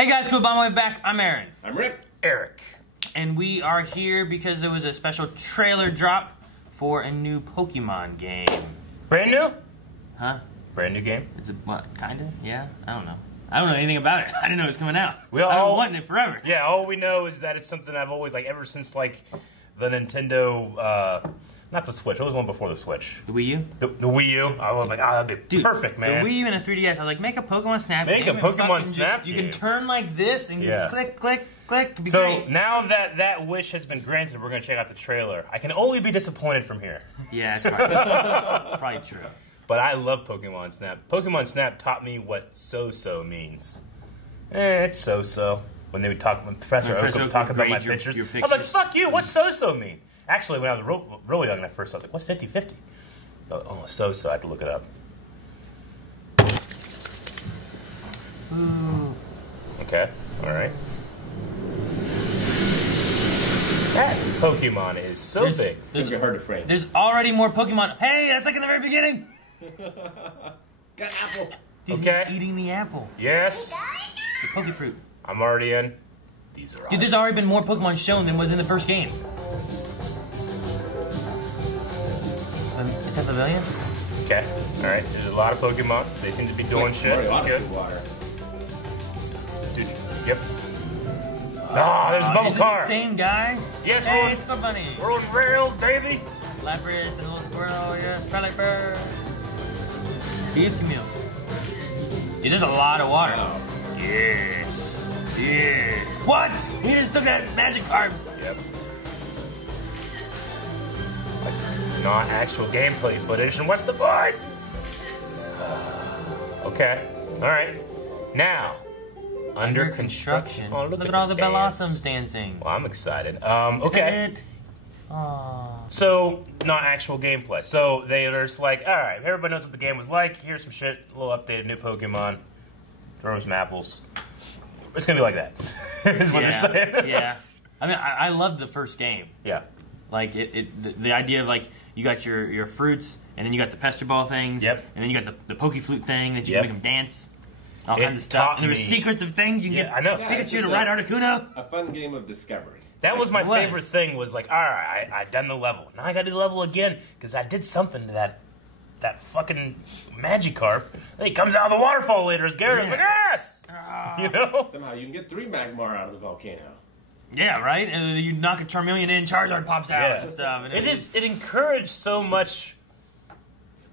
Hey guys, cool, by my way back. I'm Aaron. I'm Rick. Eric. And we are here because there was a special trailer drop for a new Pokemon game. Brand new? Huh? Brand new game? It's a, what, kinda? Yeah? I don't know. I don't know anything about it. I didn't know it was coming out. We I've all been wanting it forever. Yeah, all we know is that it's something I've always, like, ever since, like, the Nintendo, not the Switch. What was the one before the Switch? The Wii U? The Wii U. I was like, that'd be perfect, man. The Wii U and a 3DS. I was like, make a Pokemon Snap Make game. a Pokemon Snap just, you game. can turn like this and you click, click, click. It'd be So great. now that that wish has been granted, we're going to check out the trailer. I can only be disappointed from here. Yeah, it's probably true. But I love Pokemon Snap. Pokemon Snap taught me what so-so means. It's so-so. When they would talk, when Professor Oak would talk about my pictures, I was like, fuck you, what's so-so mean? Actually, when I was really young at first, I was like, what's 50-50? Oh, so-so, I had to look it up. Ooh. Okay, alright. That Pokemon is so big. It's going to be hard to frame. There's already more Pokemon. Hey, that's like in the very beginning. Got apple. Dude, Okay. he's eating the apple. Yes. The Pokefruit. I'm already in. These are all. Dude, there's already been more Pokemon shown than was in the first game. Is that Pavilion? Okay, alright. There's a lot of Pokemon. They seem to be doing shit. Mario That's Odyssey good. water. Dude, yep. Ah, there's a bubble is car. it the same guy? Yes, Hey, Squid Bunny. we're on rails, baby. Lapras and a little squirrel, yes. Twilight Bird. Camille. Dude, there's a lot of water. Oh. Yes. Yeah. What? He just took that magic card. Yep. Not actual gameplay footage, and what's the point? Okay, alright. Now, under construction. Oh, look at all the dance. Bellossums dancing. Well, I'm excited. Okay. Aww. So, not actual gameplay. So, they're just like, alright, everybody knows what the game was like. Here's some shit, a little updated new Pokemon. Throw some apples. It's gonna be like that. Is what they're saying. Yeah. I mean, I loved the first game. Yeah. Like, the idea of, like, you got your fruits, and then you got the Pester Ball things. Yep. And then you got the Pokeflute thing that you Yep. can make them dance. All It kinds of stuff. taught And there were me- secrets of things. You can Yeah, I know. get Yeah, Pikachu to ride Articuno. A fun game of discovery. That was my It was. favorite thing, was like, alright, I done the level. Now I gotta do the level again, because I did something to that fucking Magikarp. And he comes out of the waterfall later as Gyarados. Yeah. Like, yes! You know? Somehow you can get 3 Magmar out of the volcano. Yeah, right? And you knock a Charmeleon in, Charizard pops out Yeah. and stuff. And It encouraged so much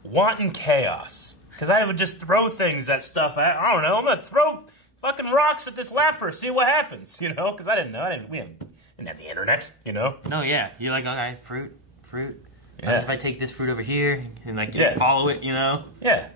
wanton chaos. Because I would just throw things at stuff. I don't know, I'm gonna throw fucking rocks at this Lapras, see what happens, you know? Because I didn't know. We didn't have the internet, you know? No, yeah. You're like, okay, fruit. Yeah. What if I take this fruit over here and, like, Yeah. follow it, you know? Yeah.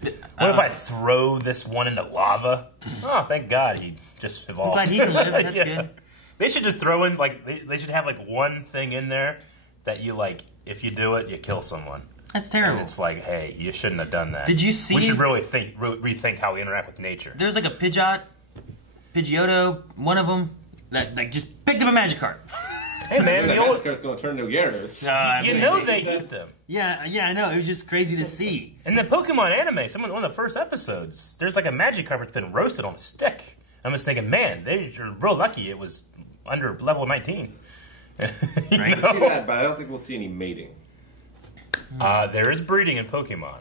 What if I throw this one into lava? Oh, thank God he just evolved. I'm glad he can live. That's good. They should just throw in, like, they should have, like, one thing in there that you, like, if you do it, you kill someone. That's terrible. And it's like, hey, you shouldn't have done that. Did you see- We should really rethink how we interact with nature. There's like a Pidgeotto, one of them, that like just picked up a Magikarp. Hey, man, The you know, Magikarp's going to turn into Gyarados. you know they eat them. Yeah, I know. It was just crazy to see. In the Pokemon anime, one of the first episodes, there's like a Magikarp that's been roasted on a stick. I'm just thinking, man, you're real lucky it was under level 19. Right. We'll see that, but I don't think we'll see any mating. There is breeding in Pokemon. Dude, all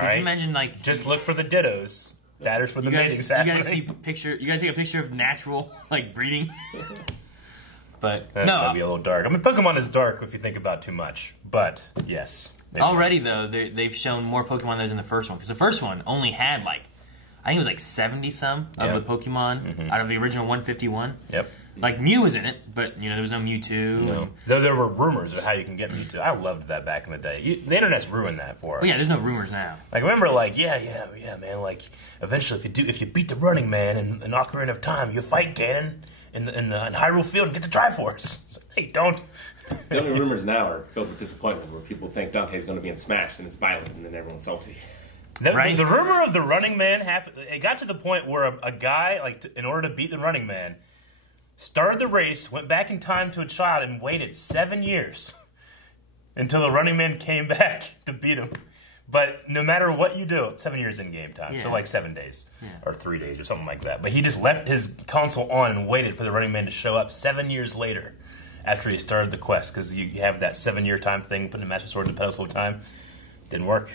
could right? you imagine like Just look for the Dittos. That is where the you mating's gotta happening. see picture. You gotta take a picture of natural like breeding. But That no, might be a little dark. I mean, Pokemon is dark if you think about it too much. But yes, already though they've shown more Pokemon than in the first one because the first one only had like I think it was like 70 some of Yeah. the Pokemon out of the original 151. Yep. Like Mew was in it, but you know there was no Mewtwo. No. And, Though there were rumors of how you can get Mewtwo. I loved that back in the day. The internet's ruined that for us. oh yeah, there's no rumors now. Like, remember, like, yeah, man, like, eventually, if you beat the Running Man in Ocarina of Time, you fight Ganon in Hyrule Field and get the Triforce. It's like, hey, don't. The only rumors now are filled with disappointment, where people think Dante's going to be in Smash and it's violent, and then everyone's salty. Right. The rumor of the Running Man happened. It got to the point where a guy, like, in order to beat the Running Man, started the race, went back in time to a child, and waited 7 years until the Running Man came back to beat him. But no matter what you do, 7 years in game time, so Yeah. like 7 days Yeah. or 3 days or something like that. But he just left his console on and waited for the Running Man to show up 7 years later after he started the quest, because you have that 7-year time thing, putting the Master Sword in the pedestal of time. Didn't work.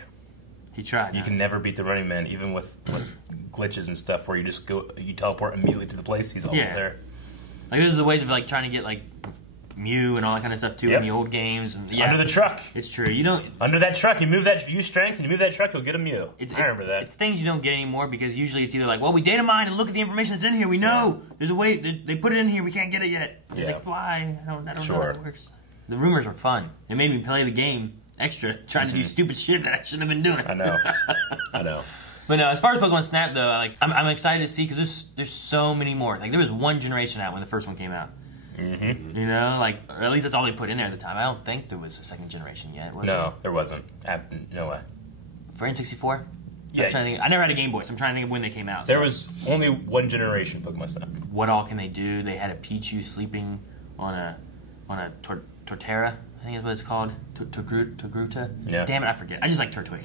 He tried. You can never beat the Running Man, even with glitches and stuff where you teleport immediately to the place. He's always there. Like there's the ways of like trying to get like Mew and all that kind of stuff too in the old games. And, Under the truck. It's true. You don't. Under that truck, you use strength and you move that truck, you'll get a Mew. I remember that. It's things you don't get anymore because usually it's either like, well, we data mine and look at the information that's in here. We know there's a way they put it in here. We can't get it yet. It's like, why? I don't know how it works. The rumors were fun. It made me play the game extra, trying to do stupid shit that I shouldn't have been doing. I know. I know. But no, as far as Pokemon Snap though, like I'm excited to see because there's so many more. Like there was one generation out when the first one came out. Mm-hmm. You know, like or at least that's all they put in there at the time. I don't think there was a second generation yet. Was no, there wasn't. No way. For N64? Yeah. I never had a Game Boy, so I'm trying to think of when they came out. There was only one generation Pokemon Snap. What all can they do? They had a Pichu sleeping on a Torterra, I think is what it's called. Togruta? Yeah. Damn it, I forget. I just like Turtwig.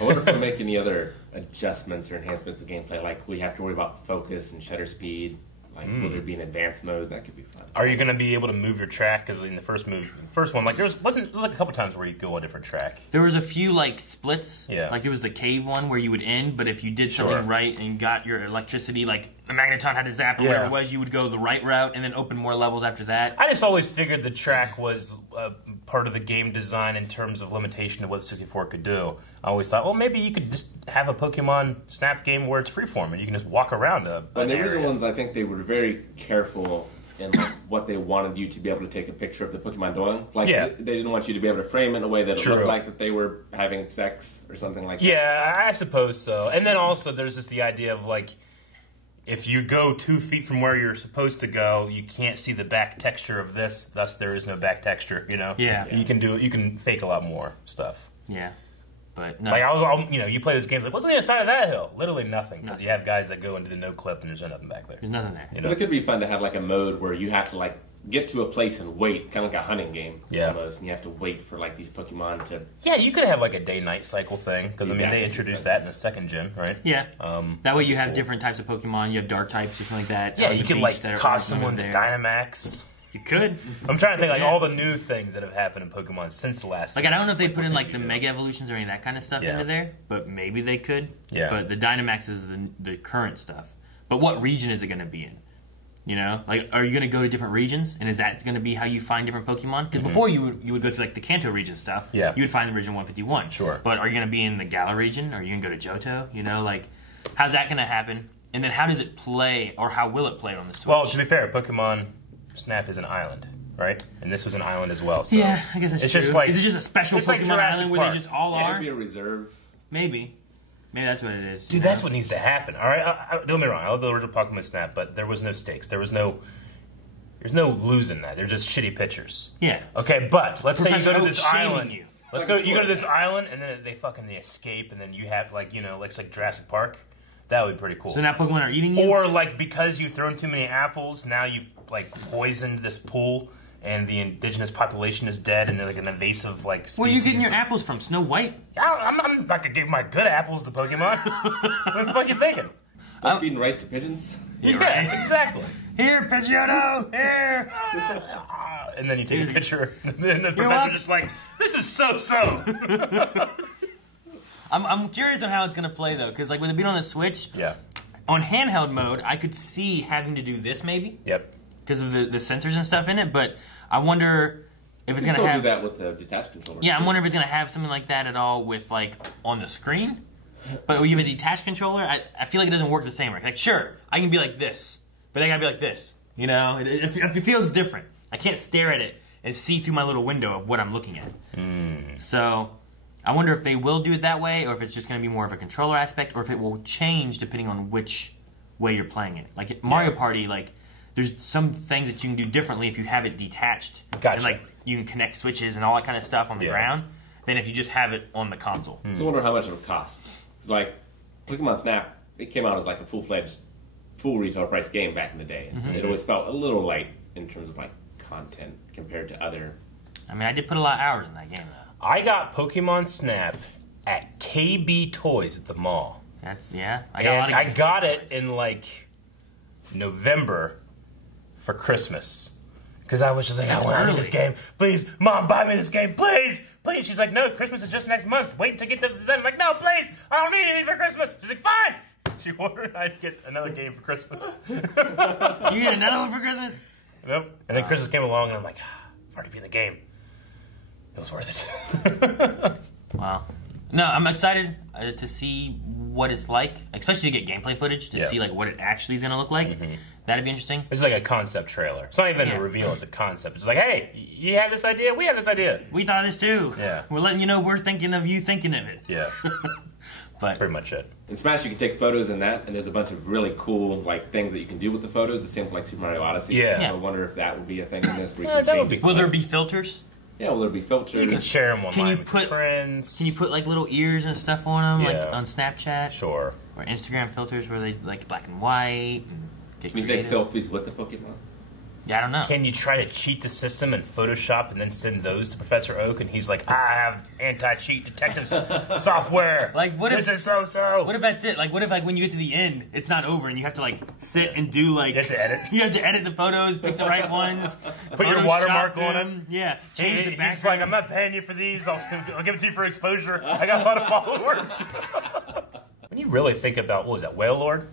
I wonder if they'll make any other adjustments or enhancements to the gameplay, like we have to worry about focus and shutter speed. Like, will there be an advanced mode? That could be fun. Are you going to be able to move your track? Because in the first one, like there was like a couple times where you go on a different track. There was a few like splits. Yeah. Like there was the cave one where you would end, but if you did something right and got your electricity, like the Magneton had to zap or whatever it was, you would go the right route and then open more levels after that. I just always figured the track was part of the game design in terms of limitation of what 64 could do. I always thought, well, maybe you could just have a Pokemon Snap game where it's freeform and you can just walk around But the original ones, I think they were very careful in like, what they wanted you to be able to take a picture of the Pokemon doing. Like, they didn't want you to be able to frame it in a way that it looked like that they were having sex or something like that. Yeah, I suppose so. And then also there's just the idea of like, if you go 2 feet from where you're supposed to go, you can't see the back texture of this. Thus, there is no back texture. You know. Yeah. You can fake a lot more stuff. Yeah. But no. Like you play this game like, what's on the other side of that hill? Literally nothing, because you have guys that go into the no clip and there's nothing back there. There's nothing there. You know? But it could be fun to have like a mode where you have to like get to a place and wait, kind of like a hunting game almost, and you have to wait for like these Pokemon to. Yeah, you could have like a day-night cycle thing, because I mean they introduced that in the second gen, right? Yeah. That way you have different types of Pokemon. You have dark types or something like that. Yeah, you could like cause someone to Dynamax. You could. I'm trying to think like all the new things that have happened in Pokemon since the last. Like I don't know if they put in like the Mega Evolutions or any of that kind of stuff into there, but maybe they could. Yeah. But the Dynamax is the current stuff. But what region is it going to be in? You know, like are you going to go to different regions, and is that going to be how you find different Pokemon? Because before you would go to like the Kanto region stuff. Yeah. You would find the region 151. Sure. But are you going to be in the Galar region? Or are you going to go to Johto? You know, like how's that going to happen? And then how does it play, or how will it play on the Switch? Well, to be fair, Pokemon Snap is an island, right? And this was an island as well. So yeah, I guess it's true. Just like, is it just a special Pokemon like island where they just all are? It'd be a reserve. Maybe that's what it is. Dude, that's what needs to happen. All right, don't get me wrong. I love the original Pokemon Snap, but there was no stakes. There's no losing that. They're just shitty pictures. Yeah. Okay, but let's say you go to this island. You go to this island, and then they escape, and then you have like it's like Jurassic Park. That would be pretty cool. So now Pokemon are eating you? Or like because you've thrown too many apples, now you've like poisoned this pool, and the indigenous population is dead, and they're like an invasive like species. Where are you getting your apples from? Snow White? I'm not gonna give my good apples to Pokemon. What the fuck are you thinking? It's like feeding rice to pigeons. Yeah, right. Exactly. Here, Pidgeotto, here. And then you take a picture, and the professor's just like, this is so-so. I'm curious on how it's going to play, though, because like with it being on the Switch, on handheld mode, I could see having to do this, maybe. Yep. Because of the sensors and stuff in it, but I wonder if it's going to have... do that with the detached controller. Yeah, I'm wondering if it's going to have something like that at all with, like, on the screen. But when you have a detached controller, I feel like it doesn't work the same way. Like, sure, I can be like this, but I got to be like this. You know? It feels different. I can't stare at it and see through my little window of what I'm looking at. So... I wonder if they will do it that way, or if it's just going to be more of a controller aspect, or if it will change depending on which way you're playing it. Like Mario Party, like there's some things that you can do differently if you have it detached, and like you can connect switches and all that kind of stuff on the ground, than if you just have it on the console. So I wonder how much it would cost. It's like Pokemon Snap. It came out as like a full-fledged, full retail price game back in the day, and it always felt a little light in terms of like content compared to other. I mean, I did put a lot of hours in that game, though. I got Pokemon Snap at KB Toys at the mall. That's I got it in like November for Christmas because I was just like, I want this game, please, Mom, buy me this game, please, please. She's like, no, Christmas is just next month. Wait to get to then. I'm like, no, please, I don't need anything for Christmas. She's like, fine. She ordered I'd get another game for Christmas. You get another one for Christmas? Nope. And then Christmas came along, and I'm like, I've already beat the game. It was worth it. Wow. No, I'm excited to see what it's like, especially to get gameplay footage to see like what it actually is going to look like. That'd be interesting. This is like a concept trailer. It's not even a reveal, it's a concept. It's like, hey, you have this idea? We have this idea. We thought of this too. Yeah. We're letting you know we're thinking of you thinking of it. Yeah. But pretty much it. In Smash, you can take photos in that, and there's a bunch of really cool like things that you can do with the photos. The same for like Super Mario Odyssey. Yeah. So I wonder if that would be a thing in this. Where Yeah, that would be Will there be filters? Yeah, will there be filters? You can share them online with your friends. Can you put like little ears and stuff on them, Yeah. like on Snapchat? Sure. Or Instagram filters where they like black and white. And get Can you take selfies with the Pokemon? Yeah, I don't know. Can you try to cheat the system in Photoshop and then send those to Professor Oak and he's like, I have anti-cheat detective software. Like, what if this is so? What if that's it? Like, what if like when you get to the end, it's not over and you have to like sit and do like You have to edit. You have to edit the photos, pick the right ones, Put your watermark on them. Yeah, change the background. He's like, I'm not paying you for these. I'll give it to you for exposure. I got a lot of followers. When you really think about, what was that, Whale Lord?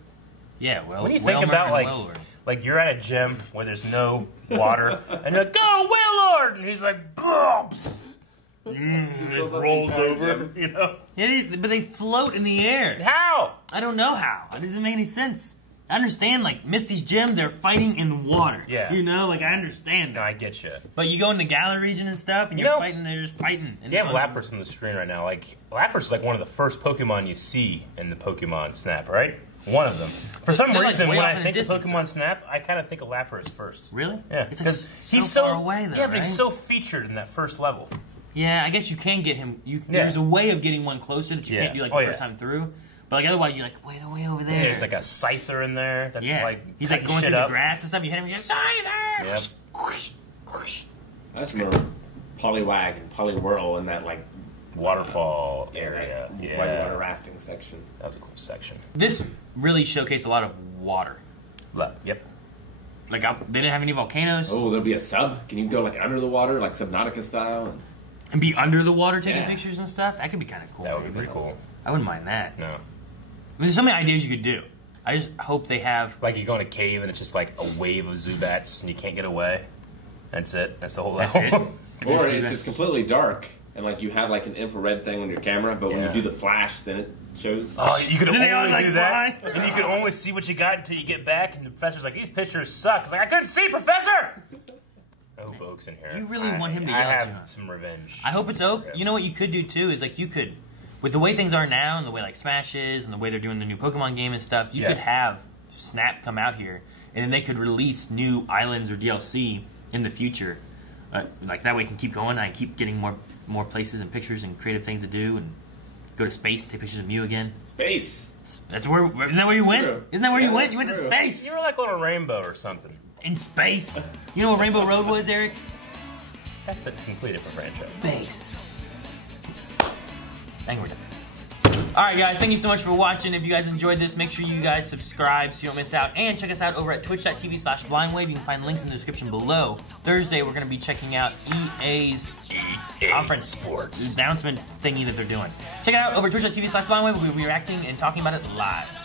Yeah, well, when you think about like you're at a gym where there's no water, and you're like, go Whale Lord, and he's like, just rolls over, you know. It is, but they float in the air. How? I don't know how. It doesn't make any sense. I understand, like Misty's gym, they're fighting in the water. Yeah, you know, like I understand. No, I get you. But you go in the Galar region and stuff, and you're fighting. They're just fighting. And you have Lapras on the screen right now. Like Lapras is like one of the first Pokemon you see in the Pokemon Snap, right? One of them. For some reason, when I think of Pokemon Snap, I kind of think of Lapras first. Really? Yeah. It's like he's so far away, though. Yeah, but he's so featured in that first level. Yeah, I guess you can get him. There's a way of getting one closer that you can't do like the first time through. But like otherwise, you're like way over there. Yeah, there's like a Scyther in there. That's like he's like going through the grass and stuff. You hit him, you're Scyther. Yep. I just remember Poliwag and Poliwhirl in that like waterfall area. Yeah. Whitewater rafting section. That was a cool section. This really showcased a lot of water. Yep. Like they didn't have any volcanoes. Oh, there'll be a sub. Can you go like under the water, like Subnautica style, and be under the water taking pictures and stuff? That could be kind of cool. That would be pretty cool. I wouldn't mind that. No. I mean, there's so many ideas you could do. I just hope they have... Like you go in a cave and it's just like a wave of Zubats and you can't get away. That's it. That's the whole level. Or it's just completely dark and like you have like an infrared thing on your camera, but when you do the flash, then it shows. Oh, you could only do that? And you can only see what you got until you get back and the professor's like, these pictures suck. It's like, I couldn't see, Professor! I hope Oak's in here. You really want him to yell at you. I have some revenge. I hope it's Oak. You know what you could do too is like you could... With the way things are now, and the way like Smash is, and the way they're doing the new Pokemon game and stuff, you could have Snap come out here, and then they could release new islands or DLC in the future. Like that way, you can keep going. I can keep getting more places and pictures and creative things to do, and go to space, take pictures of Mew again. Space. That's where. Isn't that where you went? Isn't that where you went? You went to space. You were like on a rainbow or something. In space. You know what Rainbow Road was, Eric? That's a completely different franchise. Space. And we're done. Alright guys, thank you so much for watching. If you guys enjoyed this, make sure you guys subscribe so you don't miss out. And check us out over at twitch.tv/blindwave. You can find links in the description below. Thursday, we're going to be checking out EA's conference sports announcement thingy that they're doing. Check it out over at twitch.tv/blindwave. We'll be reacting and talking about it live.